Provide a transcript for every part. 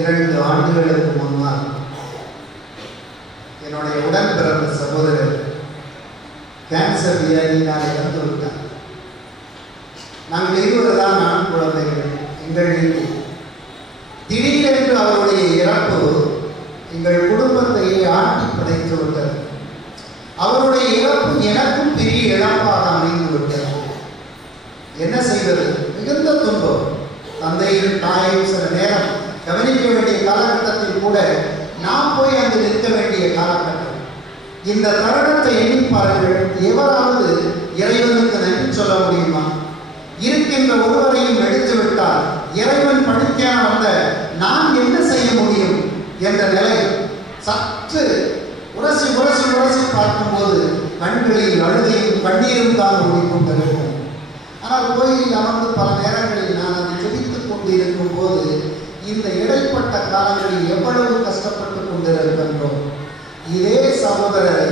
2 ஆண்டுகளுக்கு முன்னால் என்னுடைய உடன் பிறந்த சகோதரர் கேன்சர் வியாதியினால் இறந்து விட்டார். நாங்கள் இருவர்தான் ஆண் குழந்தைகள். எங்கள் வீட்டில் திடீரென்று அவருடைய இறப்பு எங்கள் குடும்பத்தையே ஆட்டி படைத்து விட்டது. அவருடைய இறப்பு எனக்கும் பெரிய இழப்பாக அமைந்து விட்டது. என்ன செய்வது? மிகுந்த துன்பம். தந்தையும் தாயும் சில நேரம் கவனிக்க வேண்டிய காலகட்டத்தில் கூட நாம் போய் அங்கு நிற்க வேண்டிய காலகட்டம். இந்த தருணத்தை எண்ணி பாருங்கள். எவராவது இறைவனுக்கு நன்றி சொல்ல முடியுமா? இருக்கின்ற ஒருவரையும் எடுத்து விட்டால் இறைவன் படிக்கான வந்த நான் என்ன செய்ய முடியும் என்ற நிலை சற்று உரசி உரசி உரசி பார்க்கும்போது கண்களில் அழுகையும் கண்ணீரும் தான் ஓடிக்கொண்டிருக்கும். ஆனால் கோயிலில் அமர்ந்து பல நேரங்களில் நான் அதை ஜெபித்துக் கொண்டிருக்கும் போது இந்த இடைப்பட்ட காலங்களில் எவ்வளவு கஷ்டப்பட்டு கொண்டிருக்கின்றோம். இதே சகோதரரை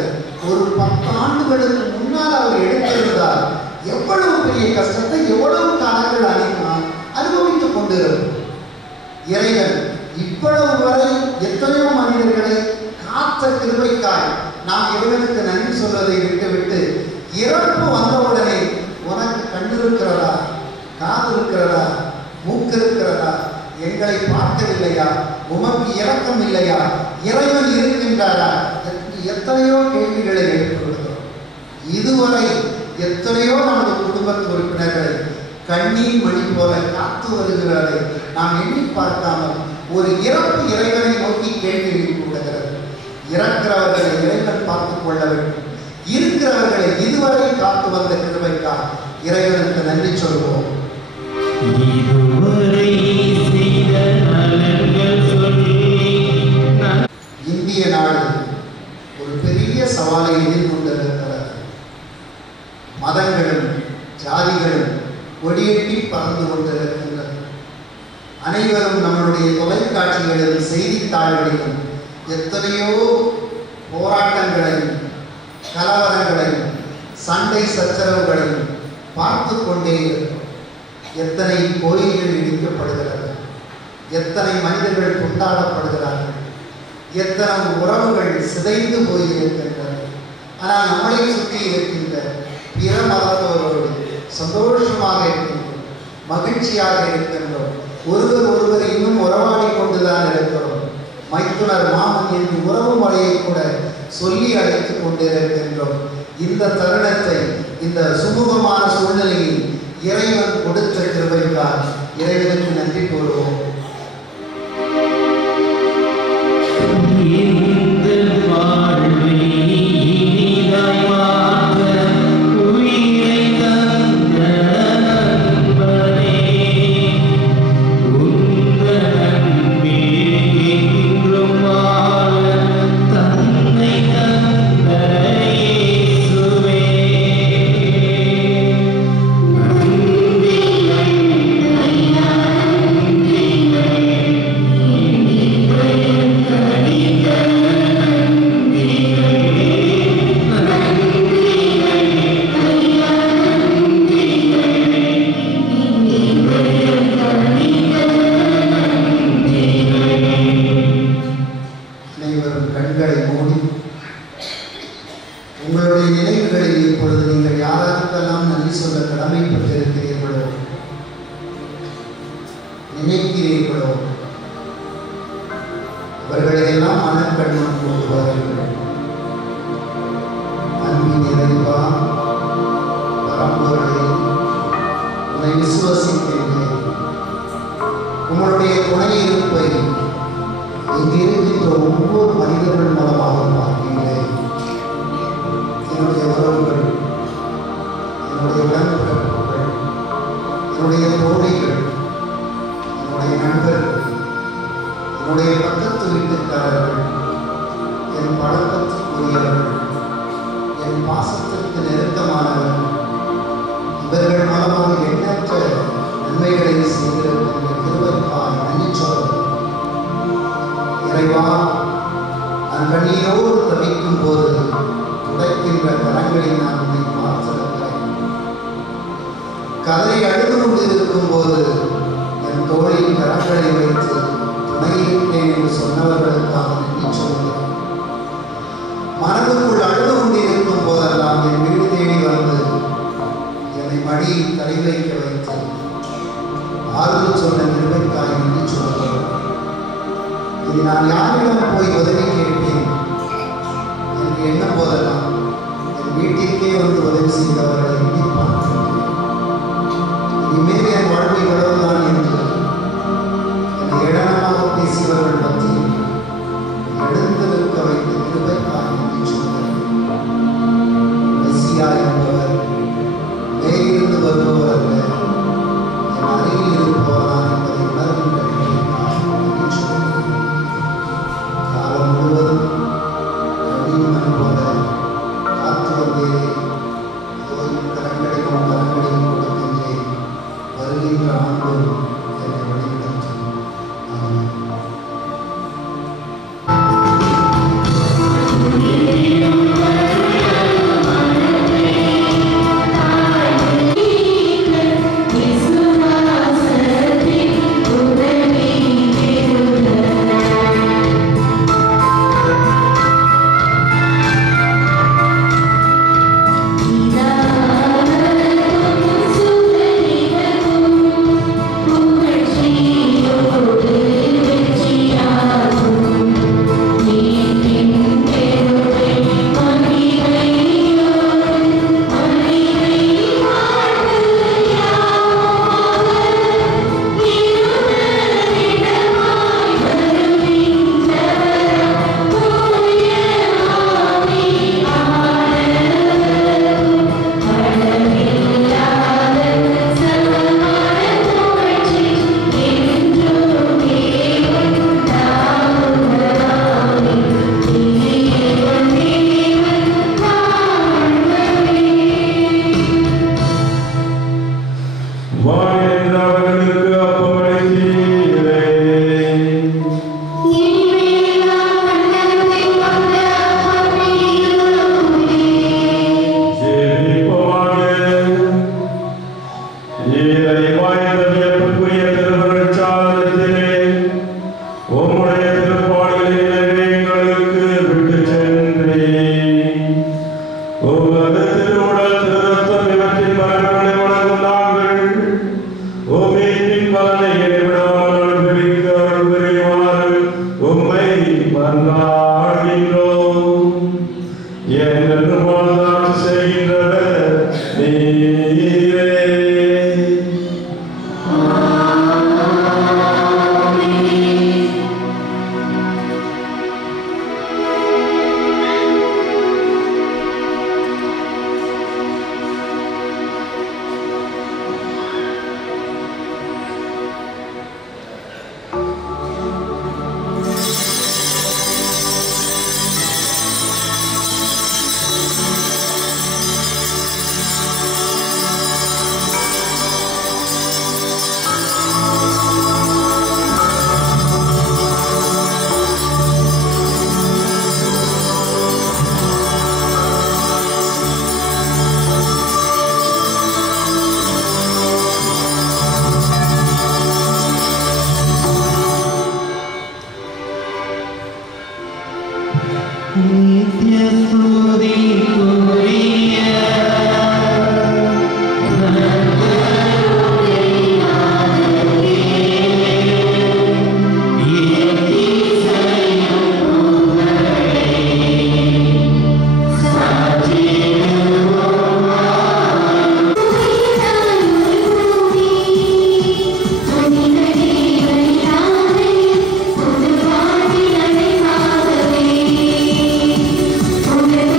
ஒரு 10 ஆண்டுகளுக்கு முன்னால் அவர் எடுத்திருந்தால் எவ்வளவு பெரிய கஷ்டத்தை எவ்வளவு காலங்கள் அனுபவித்துக் கொண்டிருக்கும். இறைவன் இவ்வளவு வரை எத்தனையோ மனிதர்களை காத்த கிருபைக்காய் நாம் இறைவனுக்கு நன்றி சொல்வதை விட்டுவிட்டு இறப்பு வந்தவுடனே உனக்கு கண்ணு இருக்கிறதா, காது இருக்கிறதா, மூக்கு இருக்கிறதா, எங்களை பார்க்கவில்லையா, உமக்கு இரக்கம் இல்லையா, இறைவன் இருக்கின்றாரா, எத்தனையோ கேள்விகளை எழுப்பிவிடுகிறோம். இதுவரை எத்தனையோ நமது குடும்பத்து உறுப்பினர்களை கண்ணீர் மணி போல காத்து வருகிறாரை நாம் எண்ணி பார்க்காமல் ஒரு இறப்பு இறைவனை நோக்கி கேள்வி எழுப்பிவிடுகிறது. இறக்கிறவர்களை இறைவன் பார்த்துக் கொள்ள வேண்டும். இருக்கிறவர்களை இதுவரை காத்து வந்த கிருபைக்காக இறைவனுக்கு நன்றி சொல்வோம். இந்திய நாடு ஒரு பெரிய சவாலை எதிர்கொண்டிருக்கிறது. மதங்களும் ஜாதிகளும் கொடியேற்றி பறந்து கொண்டிருக்கின்றன. அனைவரும் நம்மளுடைய தொலைக்காட்சிகளிலும் செய்தித்தாள்களிலும் எத்தனையோ போராட்டங்களையும் கலவரங்களையும் சண்டை சச்சரவுகளையும் பார்த்து கொண்டே இருக்கிறோம். எத்தனை கோயில்கள் இடிக்கப்படுகிறது, எத்தனை மனிதர்கள் கொண்டாடப்படுகிறார்கள், எத்தனை உறவுகள் சிதைந்து போயிருக்கின்றன. ஆனால் நம்மளை சுற்றி இருக்கின்ற பிற மதத்தோரோடு சந்தோஷமாக இருக்கின்றோம், மகிழ்ச்சியாக இருக்கின்றோம். ஒருவர் இன்னும் உறவாடி கொண்டுதான் இருக்கிறோம். மைத்துனர் மாமன் என்று உறவு முறையை கூட சொல்லி அழைத்துக் கொண்டிருக்கின்றோம். இந்த தருணத்தை, இந்த சுமூகமான சூழ்நிலையில் இறைவன் கொடுத்த கிருபைக்காக இறைவனுக்கு நன்றி கூறுவோம். கதை அழுது கொண்டிருக்கும் போது என் தோளில் கரங்களை வைத்து துணையில் மனதுக்குள் அழுது கொண்டிருக்கும் போதெல்லாம் என் வீடு தேடி வந்து என்னை மடியில் தலை வைக்க வைத்து ஆறுதல் சொன்ன நிர்பந்தாய் என்று சொல்கிறேன். இது நான் யாரிடம் போய் உதவி கேட்பேன் என்று எண்ணும் போதெல்லாம் என் வீட்டிற்கே வந்து உதவி செய்தவர்களை எண்ணி பார்க்கிறேன். இனிமேல் என் வாழ்வு இவ்வளவுதான் என்று என்னை ஏளனமாக பேசியவர்கள் பற்றியும் எழுந்திருக்க வைத்த கிருபைக்காய் என்று சொல்கிறேன். மெசியா என்பவர் மேலிருந்து வருபவர் அல்ல, என் அருகில் இருப்பவர்தான் என்பதை உணர்கின்ற கிருபைக்காய் என்று சொல்கிறேன். காலம் முழுவதும் கடிமண் போல காத்து வந்தேனே, கரங்களில் கொடுக்கின்றேன். வருகின்ற ஆண்டோம் என்னை வழிநடத்தும். ஆமென். Okay.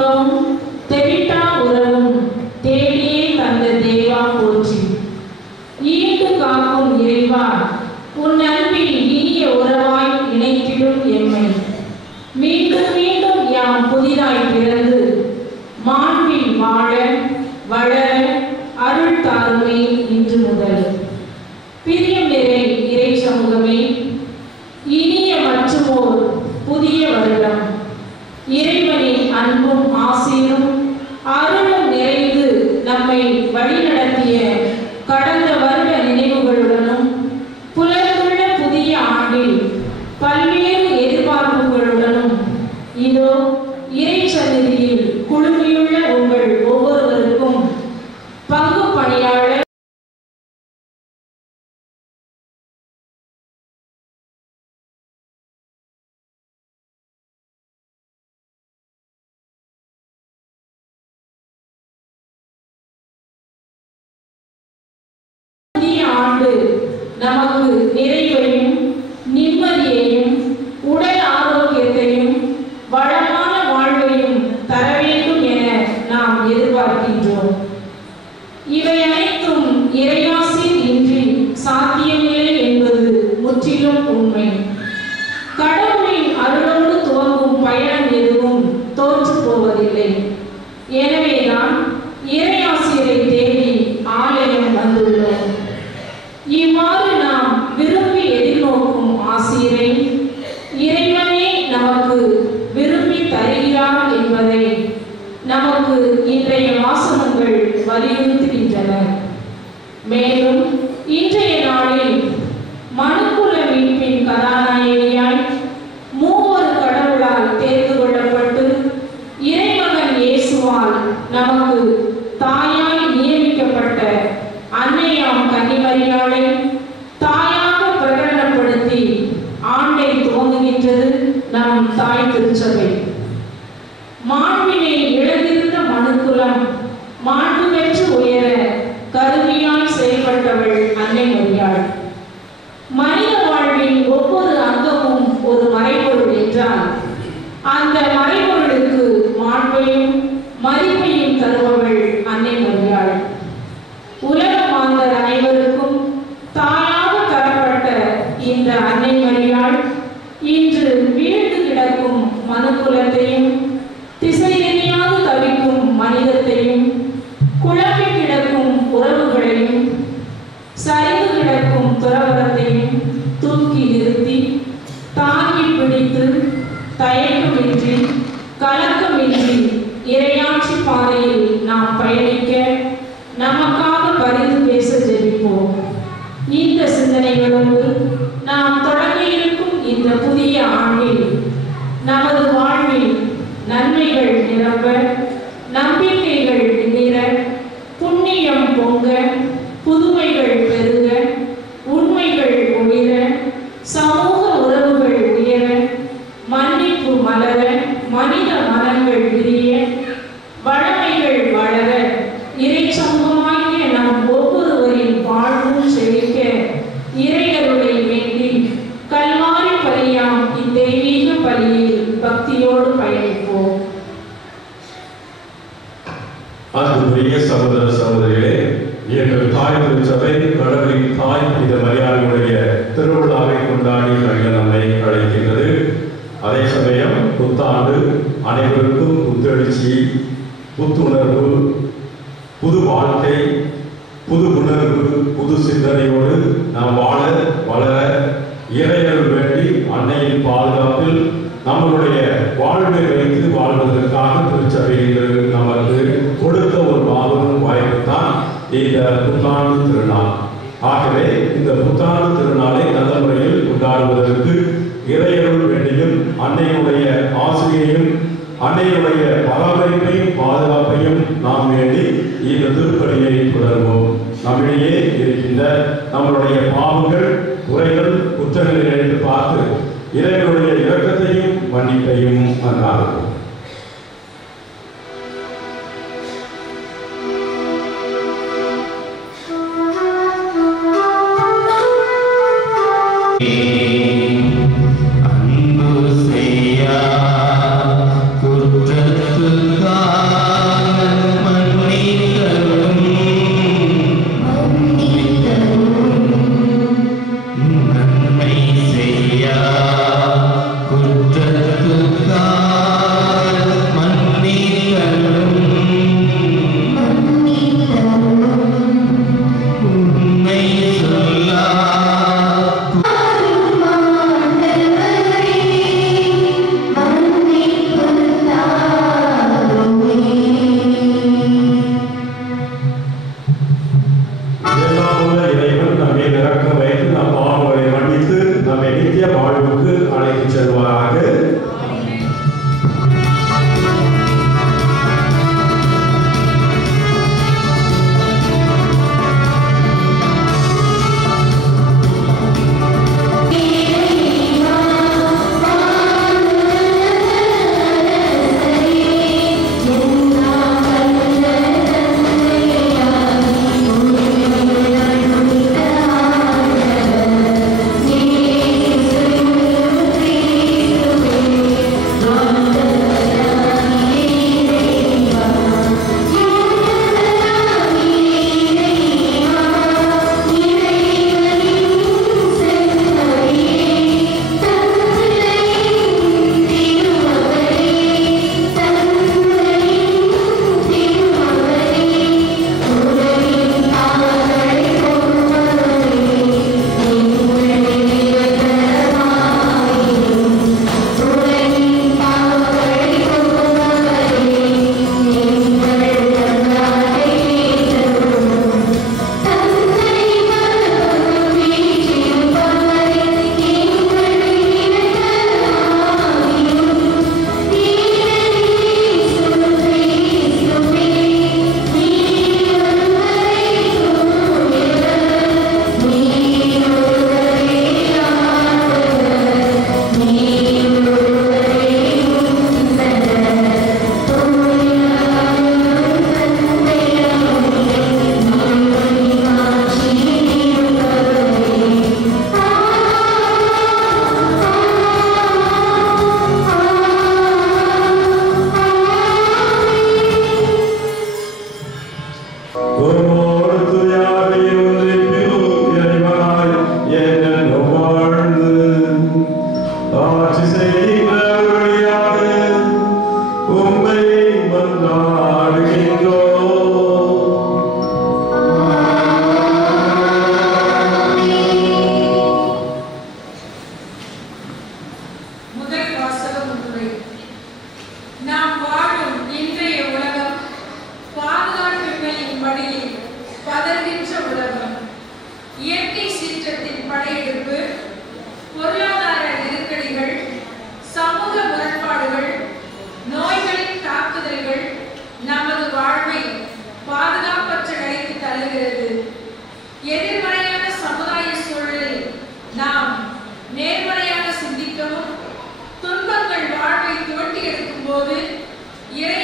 இன்பமும் தெவிட்டா உறவும் தேடியே தந்த தேவா போற்றி. ஈண்டு காக்கும் இறைவா, உன் அன்பில் இனிய உறவாய் இணைத்திடும் எம்மை. மீண்டும் மீண்டும் யாம் புதிதாய் பிறந்து மாண்பில் வாழ வளர அருள் தாருமே இன்று முதல். பிரியம் நிறை இறை சமூகமே, இனிய மற்றுமோர் புதிய வருடம் இறைவனின் அன்பும் ஆசீரும் அருளும் நிறைந்து நம்மை வழிநடத்திய கடந்த வருட நினைவுகளுடனும் புலர்ந்துள்ள புதிய ஆண்டில் பல்வேறு எதிர்பார்ப்புகளுடனும் இதோ இறை சந்நிதியில் குழுமியுள்ள உங்கள் ஒவ்வொருவருக்கும் பங்கு பணியாளர் ஆண்டு நமக்கு நிறைவையும் நிம்மதியையும் உடல் ஆரோக்கியத்தையும் வளமான வாழ்வையும் தர வேண்டும் என நாம் எதிர்பார்க்கின்றோம். இவை அனைத்தும் இறையாசிர் இன்றி சாத்தியமில்லை என்பது முற்றிலும் உண்மை. கடவுளின் அருளோடு துவங்கும் பயணம் எதுவும் தோற்று போவதில்லை. எனவேதான் இறையாசிரை தேடி ஆலயம் வந்துள்ளோம். இவ்வாறு நாம் விரும்பி எதிர்நோக்கும் ஆசிரை இறைவனே நமக்கு விரும்பி தருகிறார் என்பதை நமக்கு இன்றைய வாசகங்கள் வலியுறுத்துகின்றன. மேலும் இன்றைய நாளில் மனுக்குல மீட்பின் கதாநாயகியாய் மூவொரு கடவுளால் தேர்ந்து கொள்ளப்பட்டு இறைமகன் இயேசுவால் நமக்கு தாயாய் நியமிக்கப்பட்ட அன்னையாம் கன்னிமரியாளை தாயாக பிரகடனப்படுத்தி ஆண்டை துவங்குகின்றது நம் தாய் திருச்சபை. மாண்பினை இழந்திருந்த மனுக்குலம் மாண்பு பெற்று உயர கருவியாய் செயல்பட்டவள் அன்னை மரியாள். மனித வாழ்வின் ஒவ்வொரு அங்கமும் ஒரு மறைபொருள் என்றால் அந்த மறைபொருளுக்கு மாண்பையும் மதிப்பையும் தருபவள் அன்னை மரியாள். உலக மாந்தர் அனைவருக்கும் தாயாக தரப்பட்ட இந்த அன்னை மரியாள் இன்று வீழ்ந்து கிடக்கும் மனுக்குலத்தையும் திசை தெரியாது தவிக்கும் மனிதத்தையும் குழம்பி கிடக்கும் உறவுகளையும் சரிந்து கிடக்கும் துறவரத்தையும் தூக்கி நிறுத்தி தாங்கி பிடித்து தயக்கமின்றி கலக்கமின்றி இறையாட்சி பாதையில் நாம் பயணிக்க நமக்காக பரிந்து பேச ஜெபிப்போம். இந்த சிந்தனைகளோடு நாம் தொடங்க இருக்கும் இந்த புதிய ஆண்டில் நமது வாழ்வில் நன்மைகள் நிரம்ப, நம்பிக்கைகள் நிற, புண்ணியம் பொங்க, புதுமைகள் பெருக, உண்மைகள் ஒளிர, சமூக உறவுகள் உயர, மன்னிப்பு மலர, மனித மனங்கள் விரிய, வளமைகள் வளர, இறை சமூகமாகிய நம் ஒவ்வொருவரின் வாழ்வும் செழிக்க இறையருளை வேண்டி கல்வாரி பலியாம் இத்தெய்வீக பலியில் பக்தியோடு பயணிப்போம். அன்புக்குரிய சகோதர சகோதரிகளே, எங்கள் தாய் திருச்சபை கடவுளின் தாய் புனித மரியாதையுடைய திருவிழாவை கொண்டாடி நம்மை அழைக்கின்றது. அதே சமயம் புத்தாண்டு அனைவருக்கும் புத்தெழுச்சி, புத்துணர்வு, புது வாழ்க்கை, புது உணர்வு, புது சிந்தனையோடு நாம் வாழ வளர இறையருள் வேண்டி அன்னையின் பாதுகாப்பில் நம்மளுடைய வாழ்வை வைத்து வாழ்வதற்காக திருச்சபை நமக்கு கொடுத்த ஒரு மாபெரும் வாய்ப்பு தான் இந்த புத்தாண்டு திருநாள். ஆகவே இந்த புத்தாண்டு திருநாளை நல்ல முறையில் கொண்டாடுவதற்கு இறையருள் வேண்டியும் அன்னையுடைய ஆசிரியையும் அன்னையுடைய பராமரிப்பையும் பாதுகாப்பையும் நாம் வேண்டி இந்த திருப்பலியை தொடர்வோம். நம்மிடையே இருக்கின்ற நம்மளுடைய பாவங்கள், குறைகள், குற்றங்களை எடுத்து பார்த்து இறைவனுடைய இரக்கத்தையும் மன்னிப்பையும் அன்றாடுவோம். அன்பு செய்யா குற்றத்துக்கா சீற்றத்தின் படையெடுப்பு, பொருளாதார நெருக்கடிகள், சமூக முரண்பாடுகள், நோய்களின் தாக்குதல்கள் நமது வாழ்வை பாதுகாப்பற்ற நிலைக்கு தள்ளுகிறது. எதிர்மறையான சமுதாய சூழலில் நாம் நேர்மறையாக சிந்திக்கவும், துன்பங்கள் வாழ்வை துவட்டி எடுக்கும் போது இறை